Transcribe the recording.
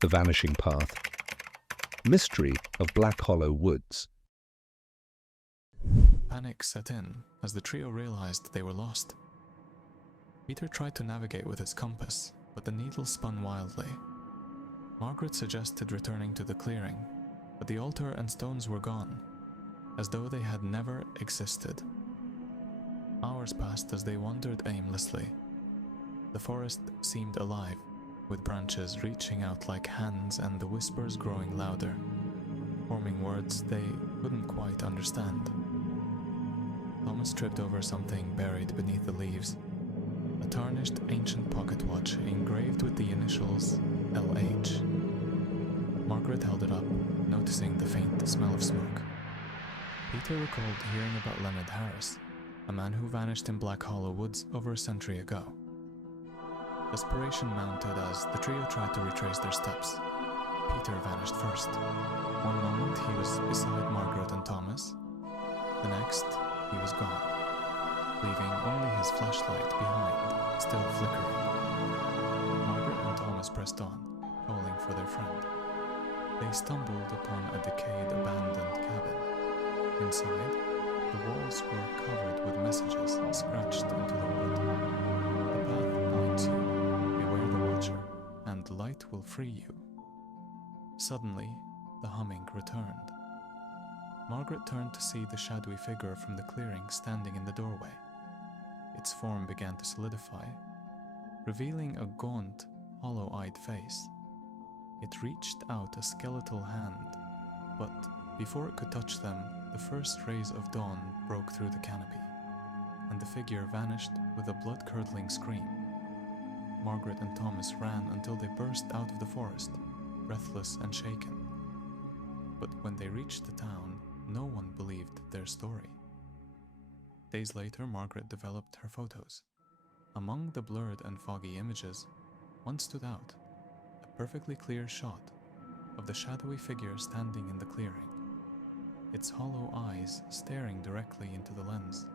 The Vanishing Path. Mystery of Black Hollow Woods. Panic set in as the trio realized they were lost. Peter tried to navigate with his compass, but the needle spun wildly. Margaret suggested returning to the clearing, but the altar and stones were gone, as though they had never existed. Hours passed as they wandered aimlessly. The forest seemed alive, with branches reaching out like hands and the whispers growing louder, forming words they couldn't quite understand. Thomas tripped over something buried beneath the leaves, a tarnished ancient pocket watch engraved with the initials LH. Margaret held it up, noticing the faint smell of smoke. Peter recalled hearing about Leonard Harris, a man who vanished in Black Hollow Woods over a century ago. Desperation mounted as the trio tried to retrace their steps. Peter vanished first. One moment he was beside Margaret and Thomas. The next, he was gone, leaving only his flashlight behind, still flickering. Margaret and Thomas pressed on, calling for their friend. They stumbled upon a decayed, abandoned cabin. Inside, the walls were covered with messages scratched into the wood. The path binds you, beware the watcher, and the light will free you. Suddenly, the humming returned. Margaret turned to see the shadowy figure from the clearing standing in the doorway. Its form began to solidify, revealing a gaunt, hollow-eyed face. It reached out a skeletal hand, but before it could touch them, the first rays of dawn broke through the canopy, and the figure vanished with a blood-curdling scream. Margaret and Thomas ran until they burst out of the forest, breathless and shaken. But when they reached the town, no one believed their story. Days later, Margaret developed her photos. Among the blurred and foggy images, one stood out, a perfectly clear shot of the shadowy figure standing in the clearing, its hollow eyes staring directly into the lens.